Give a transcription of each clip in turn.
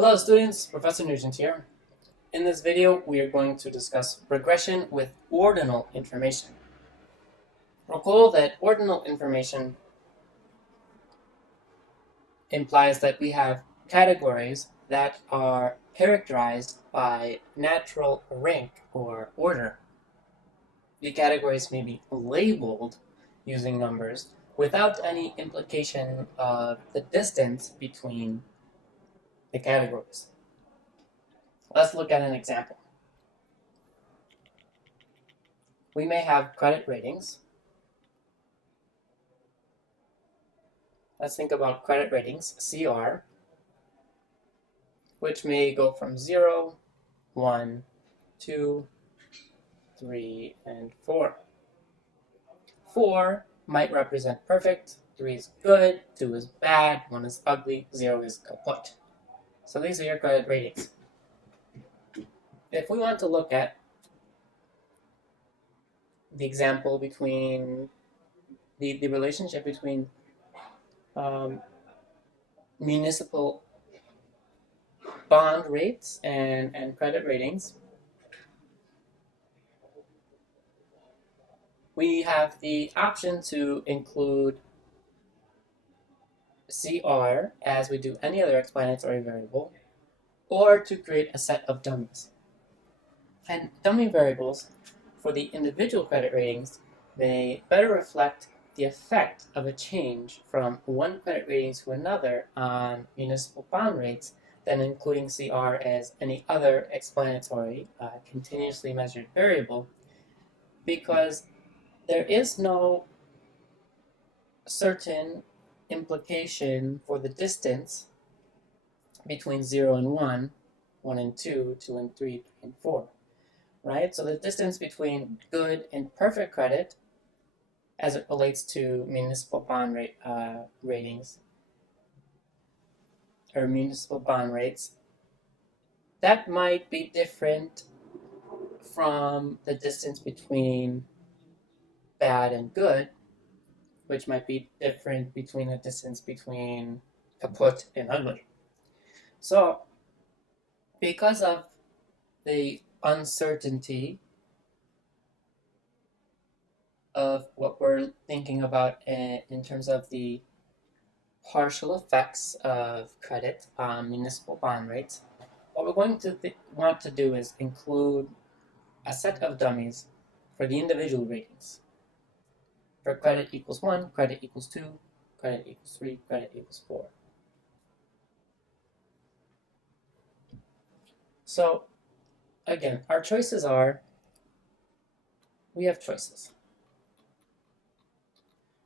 Hello students, Professor Nugent here. In this video, we are going to discuss regression with ordinal information. Recall that ordinal information implies that we have categories that are characterized by natural rank or order. The categories may be labeled using numbers without any implication of the distance between the categories. Let's look at an example. We may have credit ratings. Let's think about credit ratings, CR, which may go from 0, 1, 2, 3, and 4. 4 might represent perfect, 3 is good, 2 is bad, 1 is ugly, 0 is kaput. So these are your credit ratings. If we want to look at the example between the relationship between municipal bond rates and credit ratings, we have the option to include CR as we do any other explanatory variable, or to create a set of dummies. And dummy variables for the individual credit ratings may better reflect the effect of a change from one credit rating to another on municipal bond rates than including CR as any other explanatory continuously measured variable, because there is no certain implication for the distance between 0 and 1, 1 and 2, 2 and 3, 3 and 4, right? So the distance between good and perfect credit as it relates to municipal bond ratings or municipal bond rates, that might be different from the distance between bad and good, which might be different between the distance between kaput and ugly. So, because of the uncertainty of what we're thinking about in terms of the partial effects of credit on municipal bond rates, what we're going to want to do is include a set of dummies for the individual ratings. For credit equals 1, credit equals 2, credit equals 3, credit equals 4. So, again, our choices are, we have choices.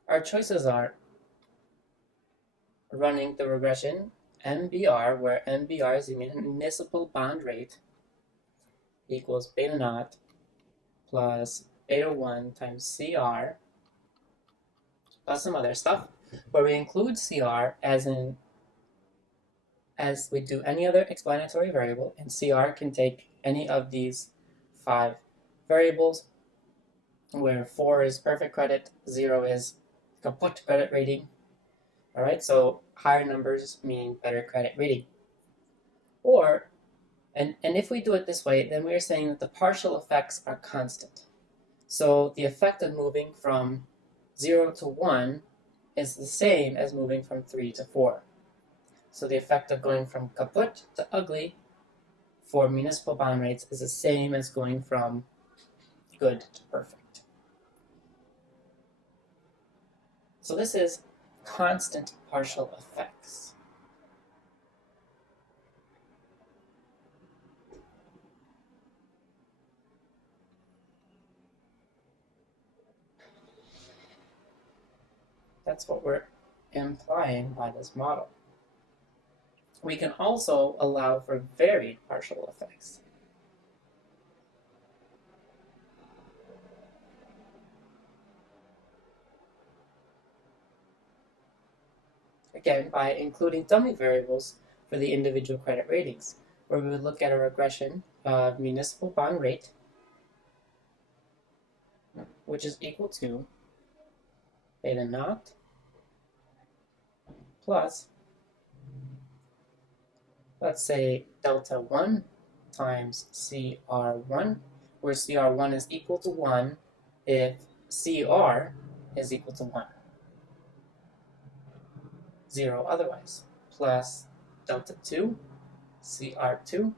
Our choices are running the regression MBR, where MBR is the municipal bond rate, equals beta naught plus beta 1 times CR, plus some other stuff, where we include CR as we do any other explanatory variable, and CR can take any of these 5 variables, where 4 is perfect credit, 0 is kaput credit rating. All right, so higher numbers mean better credit rating. Or, and if we do it this way, then we're saying that the partial effects are constant. So the effect of moving from 0 to 1 is the same as moving from 3 to 4. So the effect of going from kaput to ugly for municipal bond rates is the same as going from good to perfect. So this is constant partial effects. That's what we're implying by this model. We can also allow for varied partial effects. Again, by including dummy variables for the individual credit ratings, where we would look at a regression of municipal bond rate, which is equal to beta naught plus let's say delta 1 times CR1, where CR1 is equal to 1 if CR is equal to 1. 0 otherwise, plus delta 2 CR2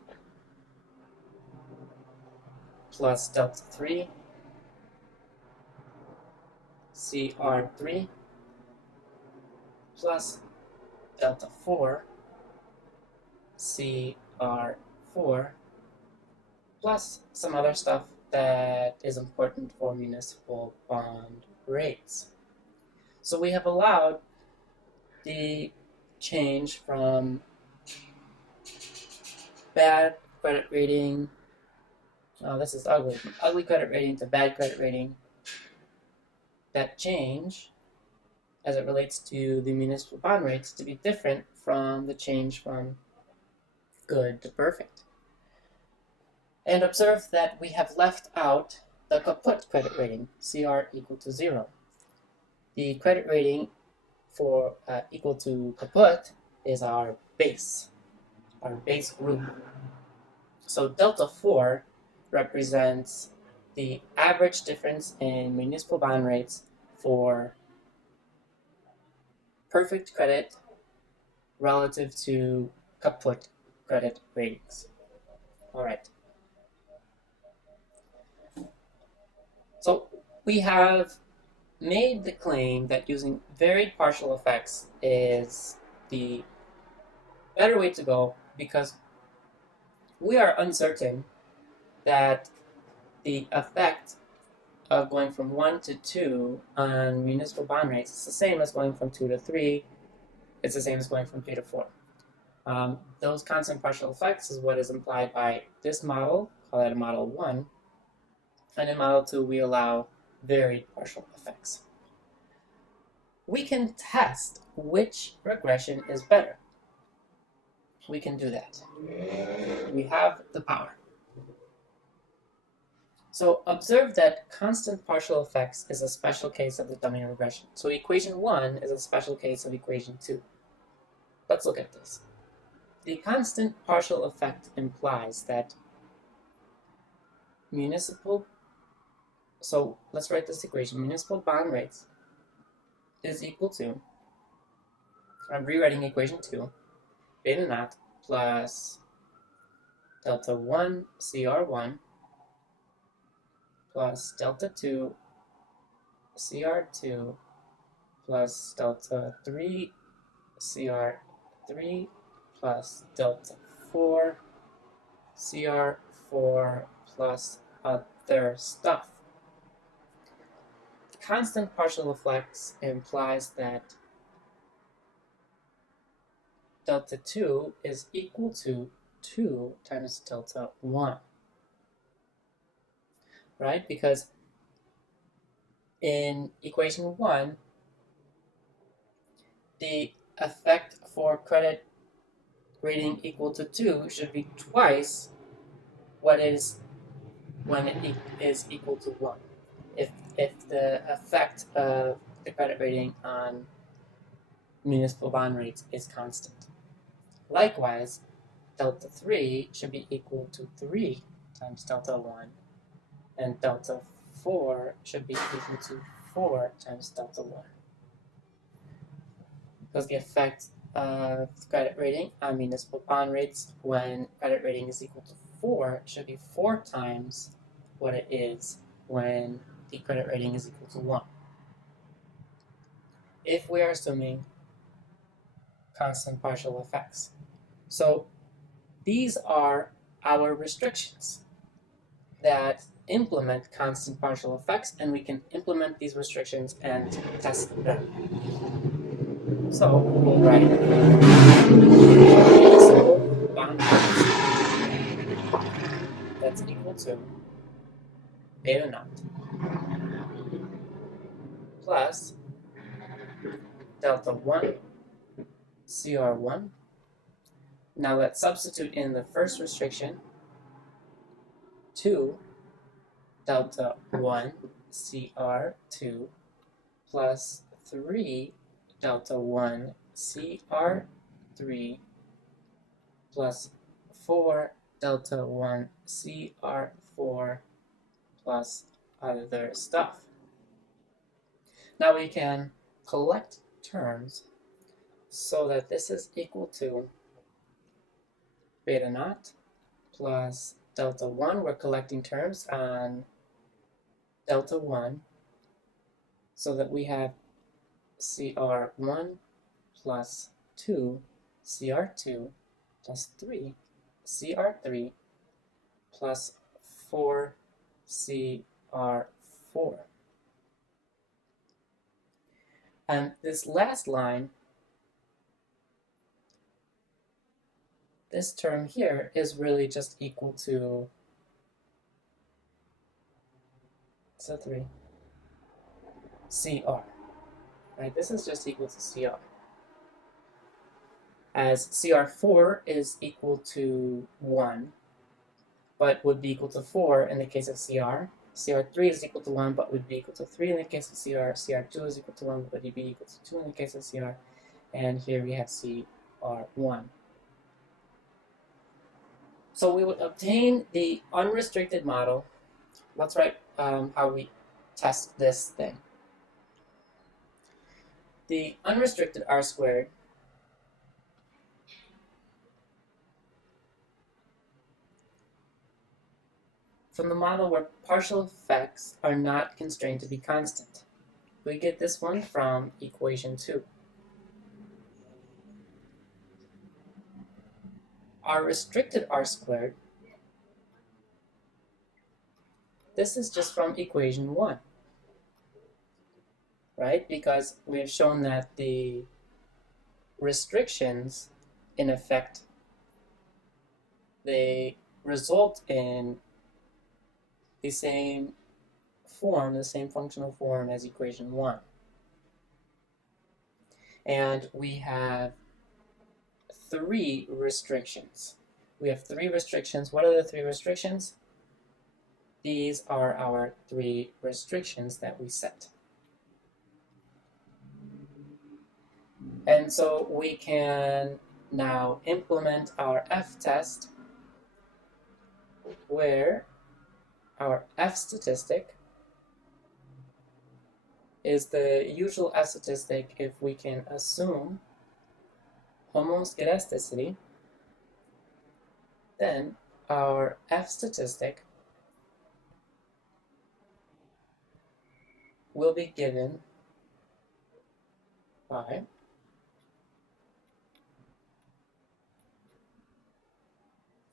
plus delta 3 CR3 plus delta 4 CR4 plus some other stuff that is important for municipal bond rates. So we have allowed the change from bad credit rating, this is ugly credit rating to bad credit rating. That change, as it relates to the municipal bond rates, to be different from the change from good to perfect. And observe that we have left out the kaput credit rating, CR equal to 0. The credit rating for equal to kaput is our base group. So delta 4 represents the average difference in municipal bond rates for perfect credit relative to kaput credit ratings. All right. So we have made the claim that using varied partial effects is the better way to go because we are uncertain that the effect of going from 1 to 2 on municipal bond rates is the same as going from 2 to 3. It's the same as going from 3 to 4. Those constant partial effects is what is implied by this model, call that a model 1. And in model 2, we allow varied partial effects. We can test which regression is better. We can do that. We have the power. So observe that constant partial effects is a special case of the dummy regression. So equation 1 is a special case of equation 2. Let's look at this. The constant partial effect implies that so let's write this equation. Municipal bond rates is equal to, I'm rewriting equation 2, beta naught plus delta 1 CR1 plus delta 2 CR2 plus delta 3 CR3 plus delta 4 CR4 plus other stuff. Constant partial effects implies that delta 2 is equal to 2 times delta 1. Right? Because in equation 1, the effect for credit rating equal to 2 should be twice what is when it is equal to 1. If the effect of the credit rating on municipal bond rates is constant. Likewise, delta 3 should be equal to 3 times delta 1, and delta 4 should be equal to 4 times delta 1. Because the effect of credit rating on municipal bond rates when credit rating is equal to 4 should be 4 times what it is when the credit rating is equal to 1. If we are assuming constant partial effects. So these are our restrictions that implement constant partial effects, and we can implement these restrictions and test them. So we'll write simple bond that's equal to beta naught plus delta 1 CR1. Now let's substitute in the first restriction 2 delta 1 CR2 plus 3 delta 1 CR3 plus 4 delta 1 CR4 plus other stuff. Now we can collect terms so that this is equal to beta naught plus delta 1. We're collecting terms on delta 1 so that we have CR1 plus 2 CR2 plus 3 CR3 plus 4 CR4. And this last line, this term here is really just equal to 3 CR. Right? This is just equal to CR. As CR4 is equal to 1, but would be equal to 4 in the case of CR. CR3 is equal to 1, but would be equal to 3 in the case of CR. CR2 is equal to 1, but would be equal to 2 in the case of CR. And here we have CR1. So we would obtain the unrestricted model. Let's write how we test this thing. The unrestricted R squared from the model where partial effects are not constrained to be constant. We get this one from equation 2. Our restricted R squared, this is just from equation 1, right? Because we've shown that the restrictions, in effect, they result in the same form, the same functional form as equation 1. And we have 3 restrictions. We have 3 restrictions. What are the 3 restrictions? These are our 3 restrictions that we set. And so we can now implement our F-test, where our F statistic is the usual F statistic if we can assume homoscedasticity. Then our F statistic will be given by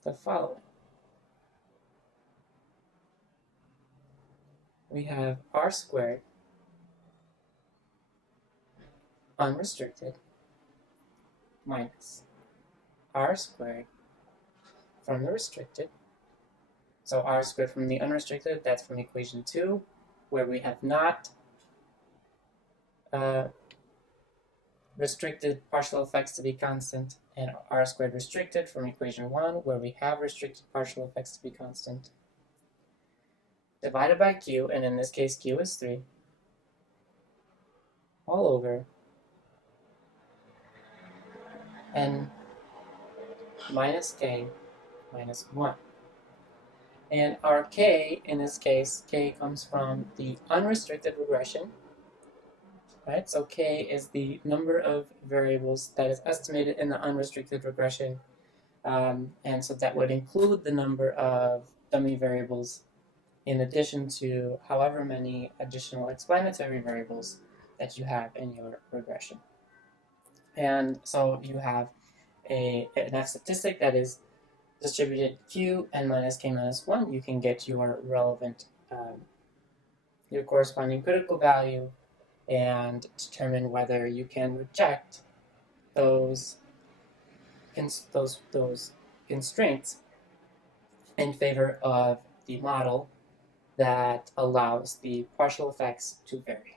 the following. We have R squared unrestricted minus R squared from the restricted. So R squared from the unrestricted, that's from equation 2, where we have not restricted partial effects to be constant, and R squared restricted from equation 1, where we have restricted partial effects to be constant, divided by Q, and in this case Q is 3, all over N minus K minus 1. And our K, in this case, K comes from the unrestricted regression, right? So K is the number of variables that is estimated in the unrestricted regression, and so that would include the number of dummy variables in addition to however many additional explanatory variables that you have in your regression. And so you have an F statistic that is distributed Q n minus K minus 1. You can get your relevant, your corresponding critical value and determine whether you can reject those constraints in favor of the model that allows the partial effects to vary.